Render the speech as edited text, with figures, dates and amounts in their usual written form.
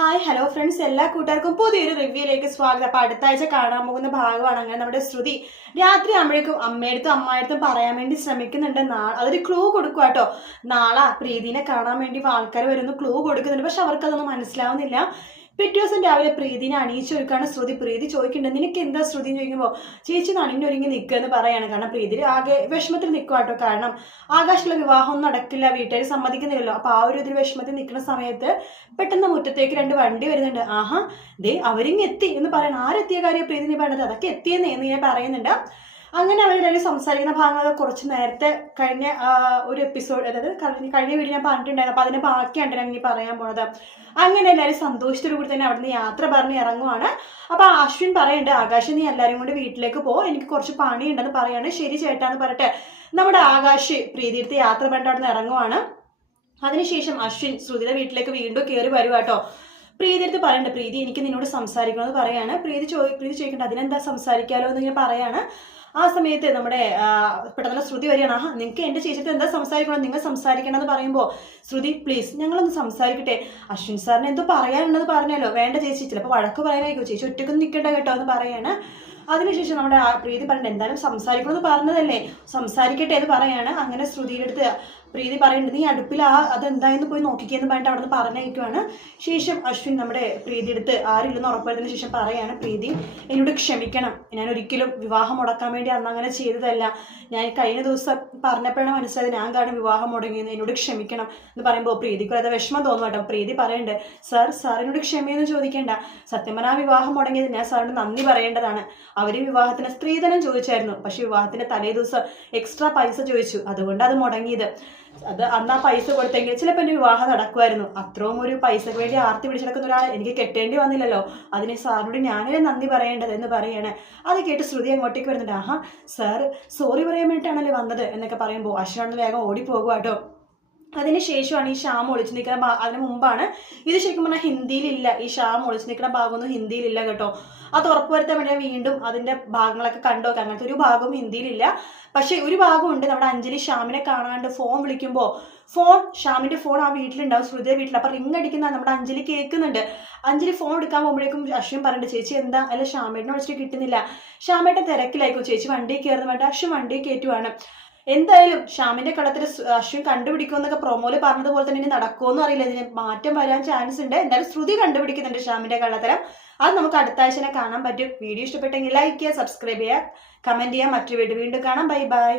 Hi hello friends, എല്ലാ കൂട്ടുകാർക്കും പുതിയൊരു റിവ്യൂയിലേക്ക് സ്വാഗതം. അപ്പൊ അടുത്ത ആഴ്ച കാണാൻ പോകുന്ന ഭാഗമാണ് അങ്ങനെ നമ്മുടെ ശ്രുതി രാത്രി ആകുമ്പോഴേക്കും അമ്മയടുത്തും അമ്മായടുത്തും പറയാൻ വേണ്ടി ശ്രമിക്കുന്നുണ്ട്. അതൊരു ക്ലൂ കൊടുക്കുക കേട്ടോ. നാളെ പ്രീതിനെ കാണാൻ വേണ്ടി ആൾക്കാർ വരുന്നു, ക്ലൂ കൊടുക്കുന്നുണ്ട്. പക്ഷെ അവർക്കതൊന്നും മനസ്സിലാവുന്നില്ല. പിറ്റേ ദിവസം രാവിലെ പ്രീതിനെ അണിയിച്ചൊരുക്കാണ് ശ്രുതി. പ്രീതി ചോദിക്കുന്നുണ്ട്, നിനക്ക് എന്താ ശ്രുതി എന്ന് ചോദിക്കുമ്പോൾ ചേച്ചി നണിഞ്ഞൊരുങ്ങി നിൽക്കുക എന്ന് പറയാണ്. കാരണം പ്രീതി ആകെ വിഷമത്തിൽ നിൽക്കുക കേട്ടോ. കാരണം ആകാശുള്ള വിവാഹം ഒന്നും നടക്കില്ല, വീട്ടുകാർ സമ്മതിക്കുന്നില്ലല്ലോ. അപ്പൊ ആ ഒരു ഇതിൽ വിഷമത്തിൽ നിൽക്കുന്ന സമയത്ത് പെട്ടെന്ന് മുറ്റത്തേക്ക് രണ്ട് വണ്ടി വരുന്നുണ്ട്. ആഹാ, ദേ അവരിങ്ങ് എത്തി എന്ന് പറയണം. ആരെത്തിയ കാര്യം പ്രീതി നീ പറഞ്ഞത്? അതൊക്കെ എത്തിയെന്ന് ഞാൻ പറയുന്നുണ്ട്. അങ്ങനെ അവരുടെ സംസാരിക്കുന്ന ഭാഗങ്ങളൊക്കെ കുറച്ച് നേരത്തെ കഴിഞ്ഞ ഒരു എപ്പിസോഡ്, അതായത് കഴിഞ്ഞ വീഡിയോ ഞാൻ പറഞ്ഞിട്ടുണ്ടായിരുന്നു. അപ്പൊ അതിന്റെ ബാക്കിയാണ് ഞാൻ ഇനി പറയാൻ പോണത്. അങ്ങനെ എല്ലാവരും സന്തോഷത്തോടു കൂടി തന്നെ അവിടുന്ന് യാത്ര പറഞ്ഞ് ഇറങ്ങുവാണ്. അപ്പൊ അശ്വിൻ പറയുന്നുണ്ട്, ആകാശ് നീ എല്ലാവരും കൊണ്ട് വീട്ടിലേക്ക് പോ, എനിക്ക് കുറച്ച് പണിയുണ്ടെന്ന് പറയാണ്. ശരി ചേട്ടാന്ന് പറഞ്ഞിട്ട് നമ്മുടെ ആകാശ് പ്രീതിയെടുത്ത് യാത്ര പറഞ്ഞിട്ട് അവിടെ നിന്ന് ഇറങ്ങുവാണ്. അതിനുശേഷം അശ്വിൻ ശ്രുതിയുടെ വീട്ടിലേക്ക് വീണ്ടും കയറി വരുവാട്ടോ. പ്രീതി അടുത്ത് പറയണ്ട, പ്രീതി എനിക്ക് നിന്നോട് സംസാരിക്കണമെന്ന് പറയാണ്. പ്രീതി ചോദിക്കണ്ട, അതിനെന്താ സംസാരിക്കാലോ എന്ന് ഇങ്ങനെ പറയാണ്. ആ സമയത്ത് നമ്മുടെ പെട്ടെന്ന് ശ്രുതി വരികയാണ്. ആഹാ, നിങ്ങൾക്ക് എന്റെ ചേച്ചിട്ട് എന്താ സംസാരിക്കണം, നിങ്ങൾ സംസാരിക്കണം എന്ന് പറയുമ്പോൾ ശ്രുതി പ്ലീസ് ഞങ്ങളൊന്ന് സംസാരിക്കട്ടെ, അശ്വിൻ സാറിന് എന്തോ പറയാനുണ്ടെന്ന് പറഞ്ഞല്ലോ. വേണ്ട ചേച്ചി, ചിലപ്പോൾ വഴക്ക് പറയാനായിരിക്കും, ചേച്ചി ഒറ്റക്കൊന്നും നിൽക്കണ്ട കേട്ടോ എന്ന് പറയാണ്. അതിനുശേഷം നമ്മുടെ പ്രീതി പറഞ്ഞിട്ട് എന്തായാലും സംസാരിക്കണമെന്ന് പറഞ്ഞതല്ലേ, സംസാരിക്കട്ടെ എന്ന് പറയാണ്. അങ്ങനെ ശ്രുതിയുടെ അടുത്ത് പ്രീതി പറയുന്നുണ്ട്, നീ അടുപ്പിൽ അതെന്തായെന്ന് പോയി നോക്കിക്കെന്ന് പറഞ്ഞിട്ട് അവിടെ നിന്ന് പറഞ്ഞയക്കുവാണ്. ശേഷം അശ്വിൻ നമ്മുടെ പ്രീതി എടുത്ത് ആരില്ലെന്ന് ഉറപ്പുവരുന്നതിന് ശേഷം പറയാണ്, പ്രീതി എന്നോട് ക്ഷമിക്കണം, ഞാൻ ഒരിക്കലും വിവാഹം മുടക്കാൻ വേണ്ടി അന്ന് അങ്ങനെ ചെയ്തതല്ല. ഞാൻ കഴിഞ്ഞ ദിവസം പറഞ്ഞപ്പോഴാണ് മനസ്സിലായത് ഞാൻ കാരണം വിവാഹം മുടങ്ങിയെന്ന്, എന്നോട് ക്ഷമിക്കണം എന്ന് പറയുമ്പോൾ പ്രീതിക്ക് അത് വിഷമം തോന്നും കേട്ടോ. പ്രീതി പറയുന്നുണ്ട്, സാർ എന്നോട് ക്ഷമയൊന്നും ചോദിക്കേണ്ട, സത്യം പറഞ്ഞാൽ ആ വിവാഹം മുടങ്ങിയത് ഞാൻ സാറിന് നന്ദി പറയേണ്ടതാണ്. അവര് വിവാഹത്തിന് സ്ത്രീധനം ചോദിച്ചായിരുന്നു, പക്ഷെ വിവാഹത്തിന്റെ തലേ ദിവസം എക്സ്ട്രാ പൈസ ചോദിച്ചു, അതുകൊണ്ട് അത് മുടങ്ങിയത്. അത് അന്ന് ആ പൈസ കൊടുത്തെങ്കിൽ ചിലപ്പോൾ എൻ്റെ വിവാഹം നടക്കുമായിരുന്നു. അത്രയും ഒരു പൈസക്ക് വേണ്ടി ആർത്തി പിടിച്ചെടുക്കുന്ന ഒരാളെ എനിക്ക് കെട്ടേണ്ടി വന്നില്ലല്ലോ, അതിന് സാറിനോട് ഞാനേ നന്ദി പറയേണ്ടത് എന്ന് പറയാണ്. അത് കേട്ട് ശ്രുതി അങ്ങോട്ടേക്ക് വരുന്നുണ്ട്. ആഹാ, സാർ സോറി പറയാൻ വേണ്ടിയിട്ടാണല്ലേ വന്നത് എന്നൊക്കെ പറയുമ്പോൾ അശ്വനാണ് വേഗം ഓടിപ്പോകുക കേട്ടോ. അതിനുശേഷമാണ് ഈ ഷ്യാം ഒളിച്ചു നിൽക്കുന്ന അതിന് മുമ്പാണ് ഇത്. ശരിക്കും പറഞ്ഞാൽ ഹിന്ദിയിലില്ല, ഈ ഷ്യാം ഒളിച്ചു നിൽക്കുന്ന ഭാഗമൊന്നും ഹിന്ദിയിലില്ല കേട്ടോ. അത് ഉറപ്പുവരുത്താൻ വേണ്ടി വീണ്ടും അതിന്റെ ഭാഗങ്ങളൊക്കെ കണ്ടോക്കെ. അങ്ങനത്തെ ഒരു ഭാഗവും ഹിന്ദിയിലില്ല. പക്ഷെ ഒരു ഭാഗമുണ്ട്, നമ്മുടെ അഞ്ജലി ഷ്യാമിനെ കാണാണ്ട് ഫോൺ വിളിക്കുമ്പോൾ ഷ്യാമിന്റെ ഫോൺ ആ വീട്ടിലുണ്ടാവും, ശ്രുതിയുടെ വീട്ടിൽ. അപ്പൊ റിങ് അടിക്കുന്ന നമ്മുടെ അഞ്ജലി കേൾക്കുന്നുണ്ട്. അഞ്ജലി ഫോൺ എടുക്കാൻ പോകുമ്പോഴേക്കും അശ്വിൻ പറഞ്ഞിട്ട്, ചേച്ചി എന്താ അല്ല ഷ്യാമേട്ടനെ വിളിച്ചിട്ട് കിട്ടുന്നില്ല, ഷ്യാമേട്ടൻ തിരക്കിലായിരിക്കും, ചേച്ചി വണ്ടി കയറുന്ന വേണ്ട. അശ്വിൻ വണ്ടി കയറ്റുവാണ്. എന്തായാലും ഷ്യാമിന്റെ കളത്തിൽ അശ്വിൻ കണ്ടുപിടിക്കുമെന്നൊക്കെ പ്രൊമോല് പറഞ്ഞതുപോലെ തന്നെ ഇനി നടക്കുമെന്നും അറിയില്ല, ഇതിന് മാറ്റം വരാൻ ചാൻസ് ഉണ്ട്. എന്തായാലും ശ്രുതി കണ്ടുപിടിക്കുന്നുണ്ട് ഷ്യാമിന്റെ കള്ളത്തരം. അത് നമുക്ക് അടുത്ത ആഴ്ച കാണാൻ പറ്റും. വീഡിയോ ഇഷ്ടപ്പെട്ടെങ്കിൽ ലൈക്ക് ചെയ്യുക, സബ്സ്ക്രൈബ് ചെയ്യുക, കമന്റ് ചെയ്യുക. മറ്റൊരു വീഡിയോ വീണ്ടും കാണാം. Bye bye.